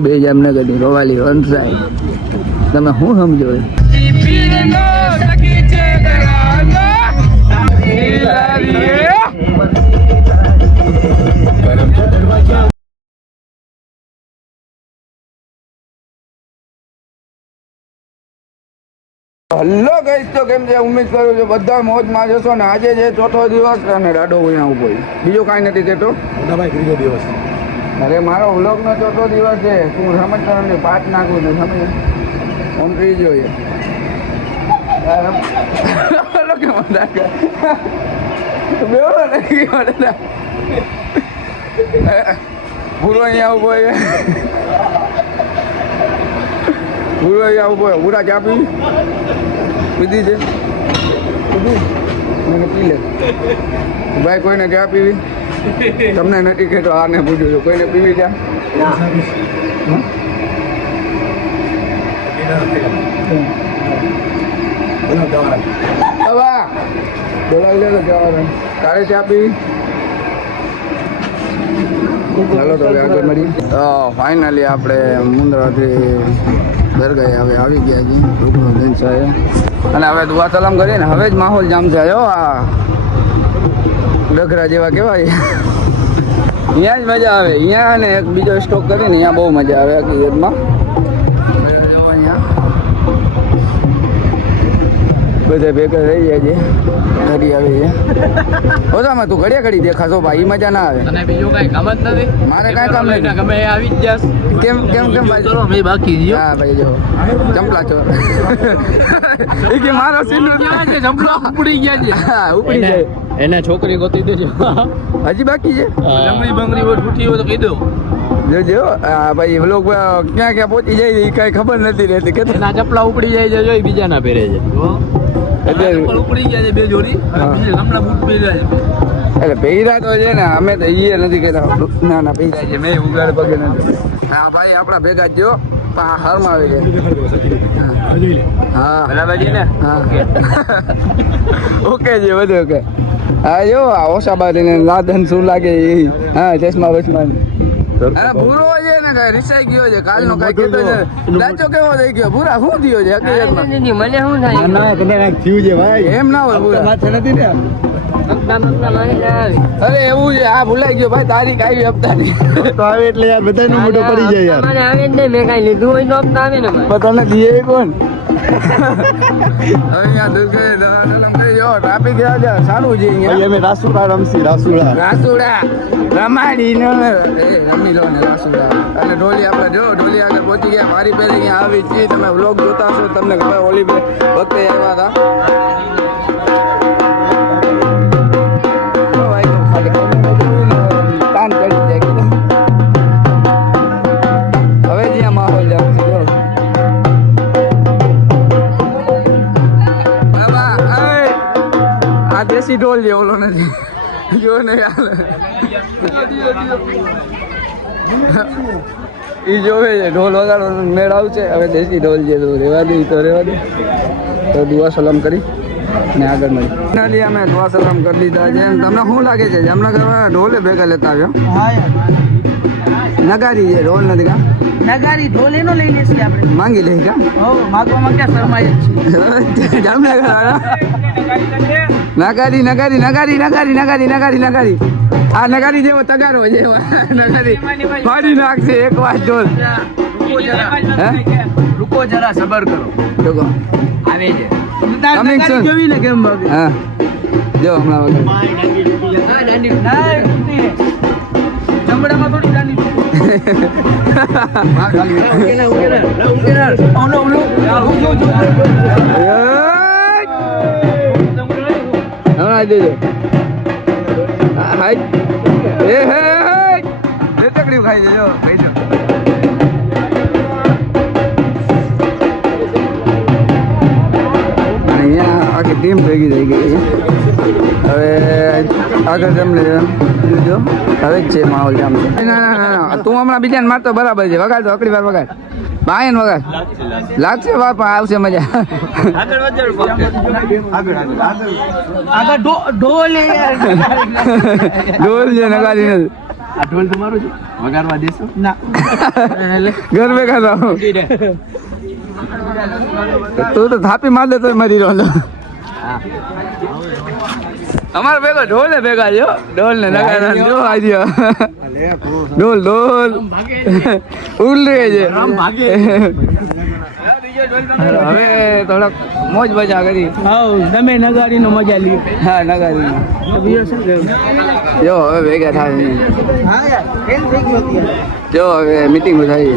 બે જામનગરની રોવાલી વંશાઈ તમે શું સમજો હલ્લો ગઈશ તો કેમ છે ઉમ્મીદ કરું છું બધા મોજમાં જશો ને આજે છે ચોથો દિવસ અને રાડો અહીંયા ઉભો બીજું કાંઈ નથી કહેતો ત્રીજો દિવસ અરે મારો વ્લોગનો ચોથો દિવસ છે હું સમજતો નથી પાઠ નાખું છું સમજ આમ ત્રીજો છે પૂરો અહીંયા ઉભો છે પૂરો અહીંયા ઉભો પૂરા ચા પી પીધી છે મને પી લે ભાઈ કોઈને ચા પીવી તમને નથી કહેતો આને પૂછ્યું છું કોઈને પીવી ચા બોલાવી લે તો જવાનું તારે ચા પીવી ચાલો તો આગળ મળી ફાઇનલી આપણે મુંદ્રાથી દરગાહે હવે આવી ગયા છીએ રૂકનુદ્દીન સાહેબ અને હવે દુઆ સલામ કરીને હવે જ માહોલ જામશે આ ડગરા જેવા કહેવાય અહીંયા જ મજા આવે અહીંયા ને એક બીજો સ્ટોક કરીને અહીંયા બહુ મજા આવે હકીકતમાં બધા ભેગા રહી જાય છે ઘડી આવી છે ઓછામાં તું ઘડિયા ઘડી દેખાશો ભાઈ મજા ના આવે અને બીજું કઈ કામ જ નથી મારે કાંઈ કામ નથી ગમે આવી જ જાસ કેમ કેમ કેમ ભાઈ ચલો મેં બાકી રહ્યો હા ભાઈ જો ચંપલા ચોર એ કે મારો સીન છે જંપલા ઉપડી ગયા છે હા ઉપડી જાય એને છોકરી ગોતી દેજો હજી બાકી છે લંગડી બંગડી હોય છૂટી હોય તો કહી દો જોજો હા ભાઈ લોકો ક્યાં ક્યાં પહોંચી જાય એ કાંઈ ખબર નથી રહેતી કે એના ચપલા ઉપડી જાય છે જો બીજાના પહેરે છે એટલે ઉપડી ગયા છે બે જોડી હમણાં બૂટ પહેર્યા છે એટલે પહેર્યા તો છે ને અમે તો એ નથી કહેતા ના ના પહેર્યા છે મેં ઉગાડ પગે નથી હા ભાઈ આપણા ભેગા જ જો હારમાં આવી ગયા હા બરાબર છે ને હા ઓકે છે બધું ઓકે હા જો આ ઓસાબારીને લાદન શું લાગે એ હા ચશ્મા બસમા અરે ભૂરો છે ને કઈ રિસાઈ ગયો છે કાલનો કઈ કહેતો છે લાચો કેવો થઈ ગયો ભૂરા શું થયો છે હકીકતમાં મને શું થાય ના કને થયું છે ભાઈ એમ ના હોય ભૂરા માથે નથી ને અરે એવું છે આ ભૂલાઈ ગયો ભાઈ તારીખ આવી હપ્તાની તો આવે એટલે યાર બધાનું મોઢું પડી જાય યાર મને આવે જ નહીં મેં કઈ લીધું હોય તો હપ્તા આવે ને પણ તને દીએ કોણ હવે અહીંયા દુર્ગે સલામ કરી જો ટ્રાફિક છે સારું છે ભાઈ અહીંયા અમે રાસુડા રમશી રાસુડા રાસુડા રમાડી નો રમી લો ને રાસુડા અને ઢોલી આપણે જો ઢોલી આગળ પહોંચી ગયા મારી પહેલે અહીંયા આવી છીએ તમે વ્લોગ જોતા હશો તમને ખબર ઓલી વખતે આવ્યા હતા હવે જ્યાં માહોલ જામશે જો આ દેશી ઢોલ છે ઓલો નથી જો ને ઈ જોવે છે ઢોલ વગાડવાનો મેળ આવશે હવે દેશી ઢોલ છે તો રેવા દે તો દુઆ સલામ કરી ને આગળ મળી ફાઇનલી અમે દુઆ સલામ કરી દીધા છે તમને શું લાગે છે જામનગરમાં ઢોલે ભેગા લેતા આવ્યો નગારી છે ઢોલ નથી કા નગારી ઢોલ એનો લઈ લેશે આપણે માંગી લે કા માગવામાં ક્યાં શરમાય છે જામનગર વાળા નગારી નગારી નગારી નગારી નગારી નગારી નગારી આ નગારી જેવો તગારો છે નગારી ફાડી નાખશે એક વાર ઢોલ રૂકો જરા સબર કરો લોકો આવે છે Coming soon. જોવી ને કેમ ભાગે હા જો હમણાં વગર ચમડામાં થોડી જાની હમણાં દેજો હાઈ એ હે તકડીફ ખાઈ દેજો ખાઈ દો અહીંયા આખી ટીમ ભેગી થઈ ગઈ છે હવે આગળ તમને જો હવે જ છે માહોલ જામ છે ના તું હમણાં બીજાને મારતો બરાબર છે વગાડ તો અકડી વાર વગાડ બાયન વગાડ લાગશે વાર પણ આવશે મજા આગળ ઢોલ ઢોલ છે નગારી નથી આ ઢોલ તમારો છે વગાડવા દેશો ના ઘર ભેગા થાવ તું તો થાપી માર દે તોય મરી રહ્યો અમારે ભેગા ઢોલ ભેગા જો ઢોલ ને નગારા જો આજે ઢોલ ઢોલ ઉલ્લે છે હવે થોડાક મોજ મજા કરી તમે નગાડી નો મજા લી હા નગારી જો હવે ભેગા થાય જો હવે મીટિંગ થાય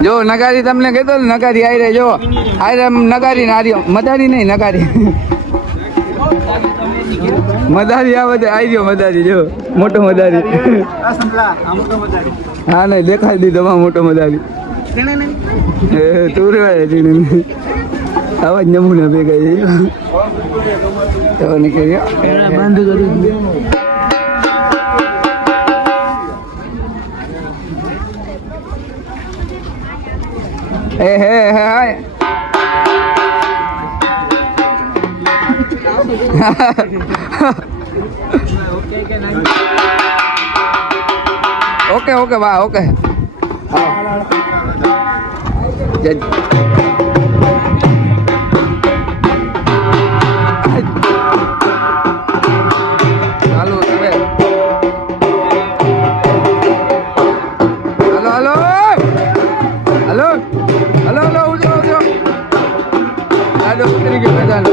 જો નગારી તમને કહેતો ને નગારી આવી રહી જો આવી નગારી ને આર્યો મદારી નહીં નગારી મદારી આવે તો આવી ગયો મદારી જો મોટો મદારી હા નહીં દેખાડી દીધો મોટો મદારી તું રેવાય આવાજ નમૂના ભેગા તો નીકળ્યો બંધ કરી હે હે હે હાય ઓકે ઓકે વાહ ઓકે ચાલો તમે hello hello hello hello hello ઉજો ઉજો આડો ઉતરી ગયો મેદાન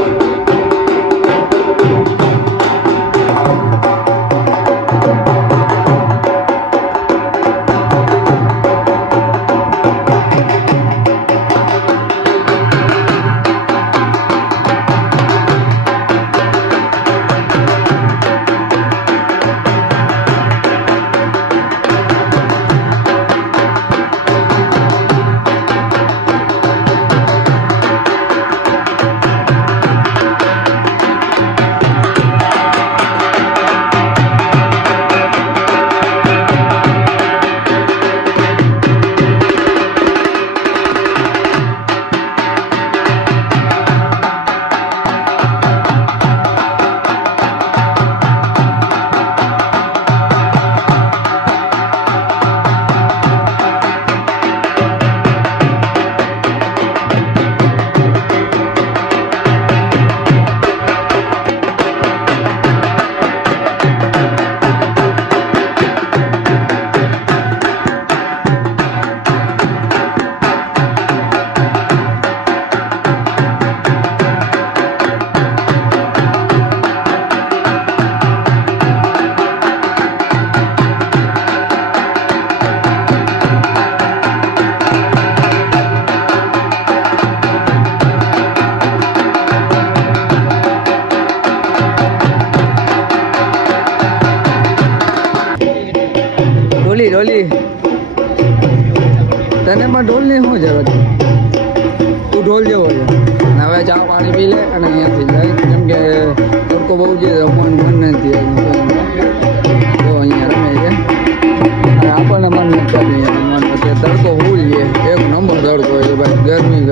ડોલી તને પણ ઢોલ ની શું જરૂરત તું ઢોલ જેવો છે અને હવે ચા પાણી પી લે અને અહીંયાથી જાય કેમ કે તડકો બહુ છે રમવાનું મન નથી તો અહીંયા રમે છે અને આપણને મન નથી થતું રમવાનું એટલે તડકો ફૂલ છે એક નંબર તડકો છે ભાઈ ગરમી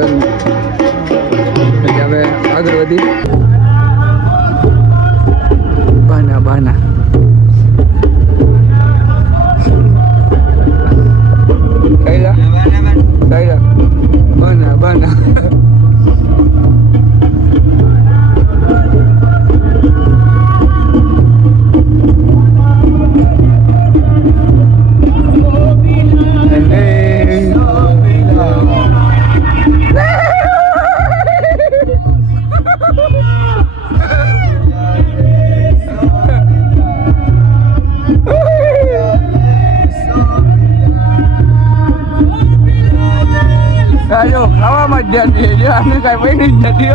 એટલે હવે આગળ વધી બહાના બના ખાવામાં જ ધ્યાન દે જો આને કાંઈ પૈણી જ નથી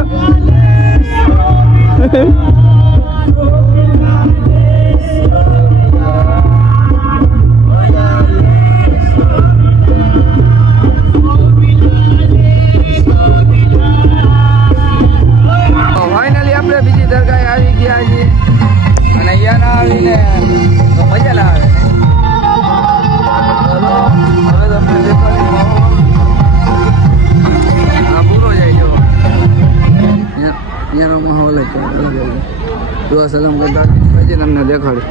ફાઇનલી આપણે બીજી દરગાહે આવી ગયા છીએ અને અહીંયા ના આવીને તો મજા ના આવે હવે તમને દેખાડી અહીંયાનો માહોલ જ દુઆ સલામ કરતા પછી તમને દેખાડું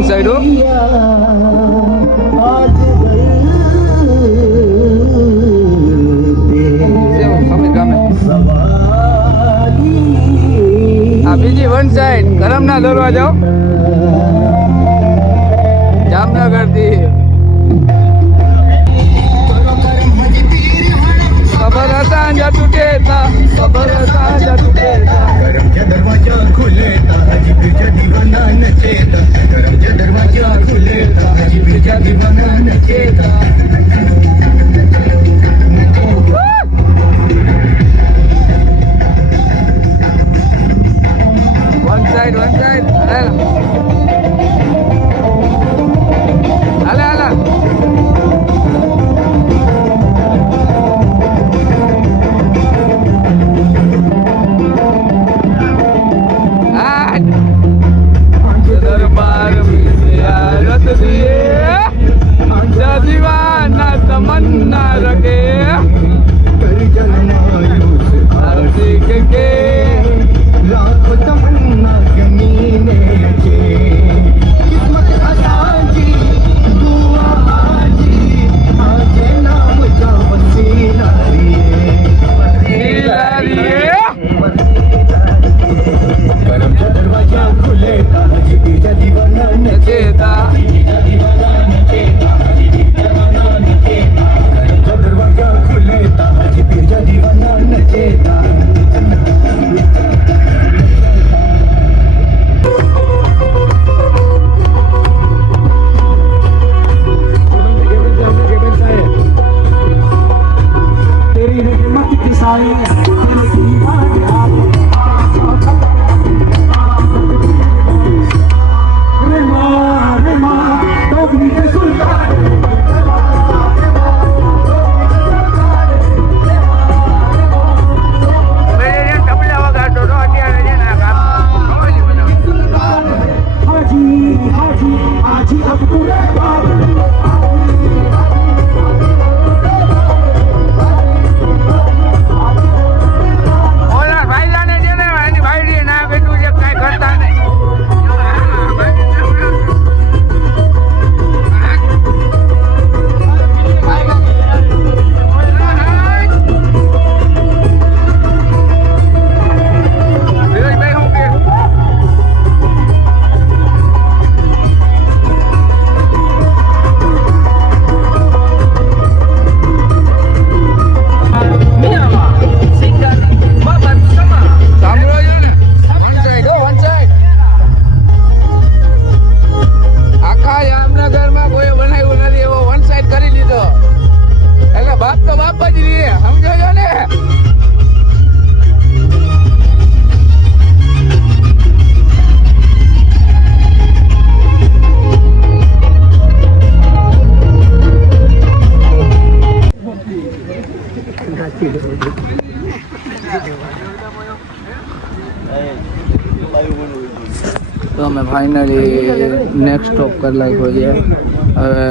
વન સાઈડ સમીર ગામે આ બીજી વન સાઈડ કરમના દરવાજા જામનગર થી ખબર હતા જ તૂટે તા ખબર હતા જ તૂટે તા गरम के दरवाजा खुले ताजी बिजा दीवाना नचेता गरम के दरवाजा खुले ताजी बिजा दीवाना नचेता વન સાઈડ હાલે હાલે दरबार में जियारत दिए दीवाना तमन्ना रखे आरती के लाखों तमन्ना गमीने लगे किस्मत असाजी दुआ आजी आजे नाम का वसीला गरम का दरवाजा खुले ताजी बिजा दीवाना चेता गरम का दरवाजा खुले ताजी बिजा दीवाना नचेता तेरी हिम्मत की साई તો અમે ફાઇનલી નેક્સ્ટ સ્ટોપ કરી નાખ્યો છે હવે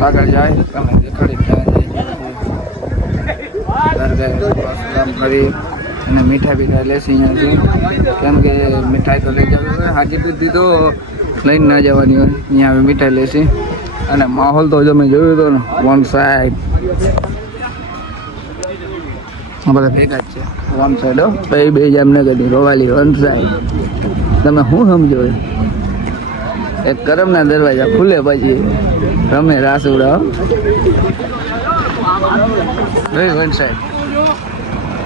આગળ જાય તમે દેખાડી કામ કરી અને મીઠાઈ બીઠાઈ લેશે અહીંયાથી કેમ કે મીઠાઈ તો લઈ જવી હોય હાજી દૂધી તો લઈને ના જવાની હોય અહીંયા હવે મીઠાઈ લેશે અને માહોલ તો તમે જોયું હતો ને વન સાઈડ બધા ભેગા જ છે વન સાઈડ બે જામનગર ની રોવાલી વન સાઈડ તમે શું સમજો એક કરમના દરવાજા ખુલે પછી રમે રાસુડા વન સાઈડ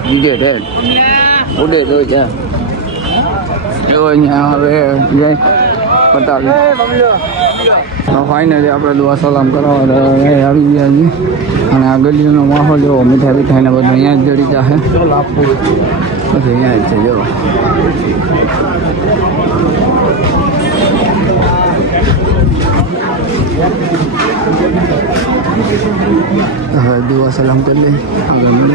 બીજે રેડ ઉડે તો ત્યાં જો અહીંયા હવે જાય પતાવી ફાઇનલી આપણે દુઆ સલામ કરાવવા આવી ગયા છીએ અને આ ગલીનો માહોલ એવો મીઠાઈ બીઠાઈને બધું અહીંયા જ જડી જશે બધું અહીંયા જ છે જો હવે દુઆ સલામ કરી લઈએ આગળ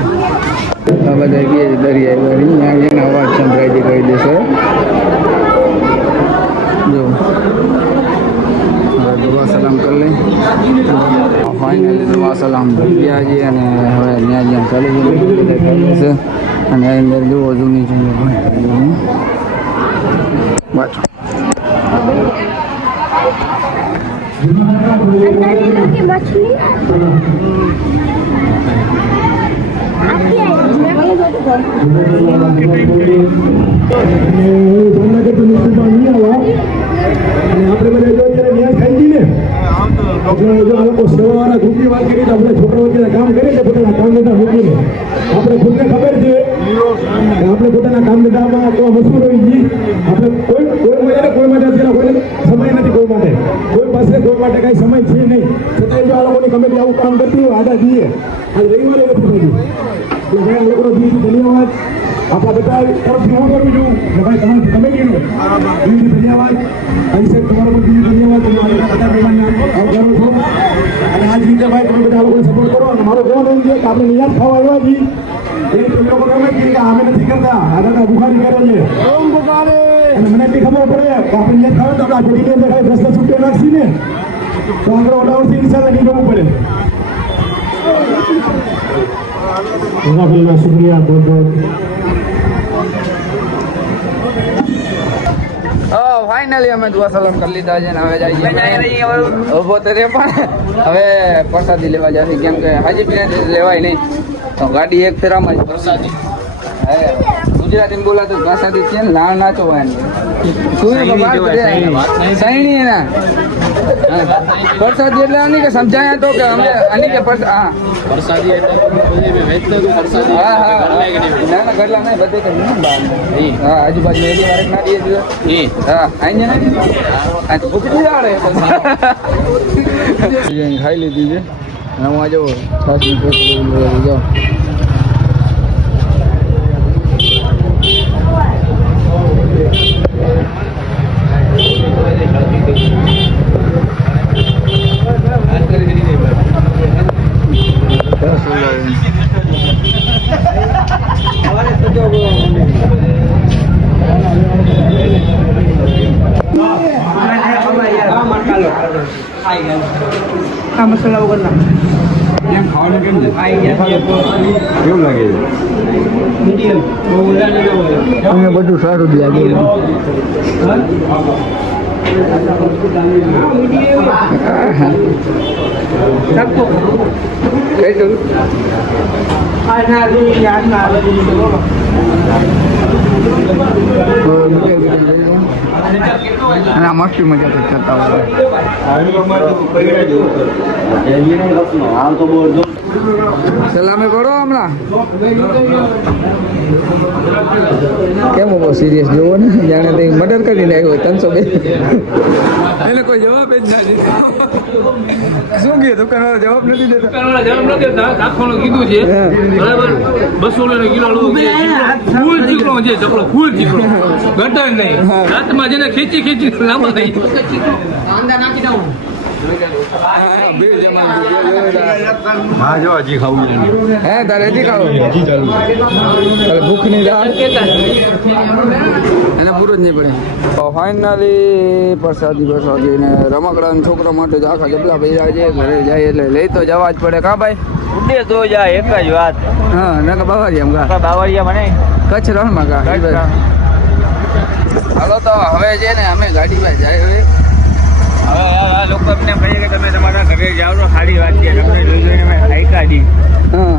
આ બધા ગયા દરિયા અહીંયા જઈને અવાજ સંભળાઈ કહી દેશે જો દુઆ સલામ કરી લઈ ફાઇનલી દુઆ સલામ ગયા છીએ અને હવે ત્યાં જ્યાં ચાલી ગયેલી બધા છે અને અંદર જુઓ જૂની જૂની વાંચો. अंदर की मछली સેવાના ગ્રુપની વાત કરીએ તો આપણે છોકરાઓ વચ્ચે કામ કરીએ છીએ પોતાના કામ ધંધા મૂકીને આપણે ખુદને ખબર છે કે આપણે પોતાના કામ ધંધામાં તો મશહૂર હોઈ છીએ આપણે કોઈ માટે અત્યારે કોઈને સમય નથી કોઈ માટે કોઈ પાસે કોઈ માટે કાંઈ સમય છે નહીં છતાંય જો આ લોકોની કમિટી આવું કામ કરતી હોય આડા જઈએ આજે રવિવારે નથી થયું એટલે ભાઈ આ લોકોનો દિલથી ધન્યવાદ આપણા બધા તરફથી હું કરું છું કે ભાઈ તમારી કમિટીનો દિલથી ધન્યવાદ અહીં સાહેબ તમારો પણ દિલથી ધન્યવાદ તમે આ બધા મહેમાનને આવકારો છો અને આ જ રીતે ભાઈ તમે બધા લોકોને સપોર્ટ કરો અને મારો કહેવાનું એવું છે કે આપણે નિયાત ખાવા આવ્યા છીએ એની તો લોકો ગમે કે અમે નથી કરતા આ દાદા બુખારી કરે છે અને મને બી ખબર પડે કે આપણે નિયાત ખાવે તો આપણે આ પેટીની અંદર ખાલી રસ્તા છૂટે નાખશી ને તો આપણે ઓડાવરથી ઇન્શાલ્લાહ નહીં જવું પડે જઝાકલ્લાહ શુક્રિયા બહુ બહુ ફાઇનલી અમે દુઆ સલામ કરી લીધા છે ને હવે જઈએ ઉભો તો રે પણ હવે પ્રસાદી લેવા જશે કેમ કે હાજી પ્લેટ લેવાય નહીં તો ગાડી એક ફેરામાં જ પ્રસાદી ગુજરાતી બોલાતું પ્રસાદી છે ને લાણ નાચો હોય સૈણી એના પ્રસાદી એટલે આની કે સમજાયા તો કે અમે આની કે હા હા ના ના ગરલા નહીં બધે તો હા આજુબાજુ એની વાર ના દઈએ હા અહીંયા આ તો ભૂખી આવે ખાઈ લીધી છે હું આજે છાસની જાઉં મસાલા વગરના કેવું લાગે મીડિયમ અમને બધું સારું જ લાગે અને મસ્તી મજા તો થતા હોય સલામે કરો હમણાં કેમ બહુ સિરિયસ જોવો ને જાણે તે મર્ડર કરીને આવ્યો 302 એને કોઈ જવાબ જ ના દીધો શું કહે દુકાનવાળા જવાબ નથી દેતા રાખવાનું કીધું છે બરાબર 200 કિલો ફૂલ ચીકણો છે ચકલો ફૂલ ચીકણો ગટર નહીં રાતમાં જેને ખેંચી લાંબા થઈ હા જો હજી ખાવું હે તારે હજી ખાવ ભૂખ નહીં એને પૂરું જ નહીં પડે તો ફાઇનલી પ્રસાદી ને રમકડાના છોકરા માટે તો આખા જબલા ભર્યા છે ઘરે જાય એટલે લઈ તો જવા જ પડે કા ભાઈ ઉડે તો જાય એક જ વાત હા ના બાવરિયા ગા બાવરિયા મને કચ્છ રણમાં ગા હાલો તો હવે છે ને અમે ગાડીમાં જાય હવે આ લોકો એમને કહીએ કે તમે તમારા ઘરે જાઓ તો સારી વાત છે તમને જોઈ જોઈને મેં હાઈકા દી હા